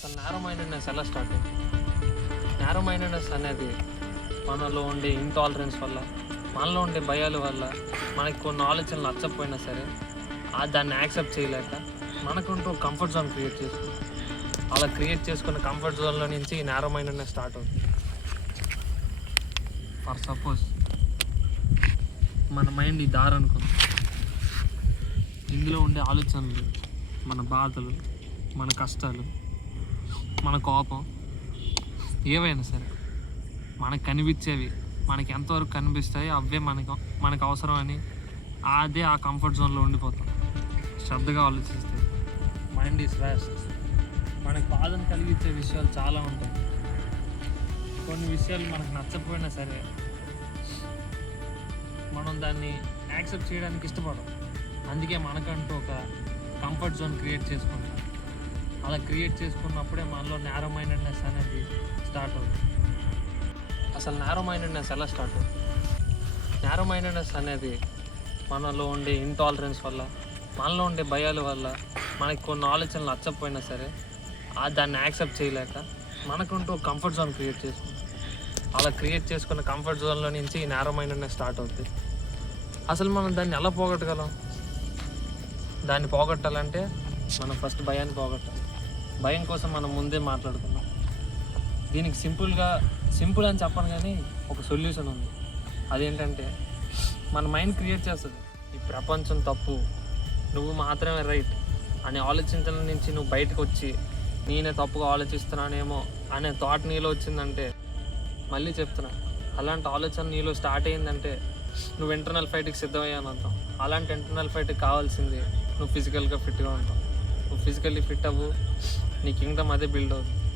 అసలు narrow mindedness ఎలా start అయింది? నారో మైండెడ్నెస్ అనేది మనలో ఉండే ఇంటాలరెన్స్ వల్ల, మనలో ఉండే భయాల వల్ల, మనకి కొన్ని ఆలోచనలు నచ్చకపోయినా సరే దాన్ని యాక్సెప్ట్ చేయలేక మనకుంటూ కంఫర్ట్ జోన్ క్రియేట్ చేసుకుంటాం. అలా క్రియేట్ చేసుకున్న కంఫర్ట్ జోన్లో నుంచి ఈ నారో మైండెడ్నెస్ స్టార్ట్ అవుతుంది. ఫర్ సపోజ్ మన మైండ్ ఈ దారి అనుకుంది. ఇందులో ఉండే ఆలోచనలు, మన బాధలు, మన కష్టాలు, మన కోపం, ఏవైనా సరే మనకు కనిపించేవి, మనకి ఎంతవరకు కనిపిస్తాయో అవే మనకు అవసరమని అదే ఆ కంఫర్ట్ జోన్లో ఉండిపోతాం. శ్రద్ధగా ఆలోచిస్తే మైండ్ ఈజ్ వాస్ట్. మనకు బాధను కలిగించే విషయాలు చాలా ఉంటాయి. కొన్ని విషయాలు మనకు నచ్చకపోయినా సరే మనం దాన్ని యాక్సెప్ట్ చేయడానికి ఇష్టపడం. అందుకే మనకంటూ ఒక కంఫర్ట్ జోన్ క్రియేట్ చేసుకుంటాం. అలా క్రియేట్ చేసుకున్నప్పుడే మనలో నారో మైండెడ్నెస్ అనేది స్టార్ట్ అవుతుంది. అసలు నారో మైండెడ్నెస్ ఎలా స్టార్ట్ అవుతుంది? నారో మైండెడ్నెస్ అనేది మనలో ఉండే ఇంటాలరెన్స్ వల్ల, మనలో ఉండే భయాల వల్ల, మనకి కొన్ని ఆలోచనలు నచ్చకపోయినా సరే దాన్ని యాక్సెప్ట్ చేయలేక మనకుంటూ కంఫర్ట్ జోన్ క్రియేట్ చేసుకుంటాం. అలా క్రియేట్ చేసుకున్న కంఫర్ట్ జోన్లో నుంచి ఈ నారో మైండెడ్నెస్ స్టార్ట్ అవుతుంది. అసలు మనం దాన్ని ఎలా పోగొట్టగలం? దాన్ని పోగొట్టాలంటే మనం ఫస్ట్ భయాన్ని పోగొట్టాలి. భయం కోసం మనం ముందే మాట్లాడుకున్నాం. దీనికి సింపుల్ అని చెప్పను, కానీ ఒక సొల్యూషన్ ఉంది. అదేంటంటే మన మైండ్ క్రియేట్ చేస్తుంది ఈ ప్రపంచం తప్పు, నువ్వు మాత్రమే రైట్ అనే ఆలోచించడం నుంచి నువ్వు బయటకు వచ్చి నేనే తప్పుగా ఆలోచిస్తున్నానేమో అనే థాట్ నీలో వచ్చిందంటే, మళ్ళీ చెప్తున్నా, అలాంటి ఆలోచన నీలో స్టార్ట్ అయ్యిందంటే నువ్వు ఇంటర్నల్ ఫైట్కి సిద్ధమయ్యాను అంటాం. అలాంటి ఇంటర్నల్ ఫైట్కి కావాల్సింది నువ్వు ఫిజికల్గా ఫిట్గా ఉంటావు. నువ్వు ఫిజికల్లీ ఫిట్ అవ్వు, నీ కింగ్డమ్ అదే బిల్డ్ అవుతుంది.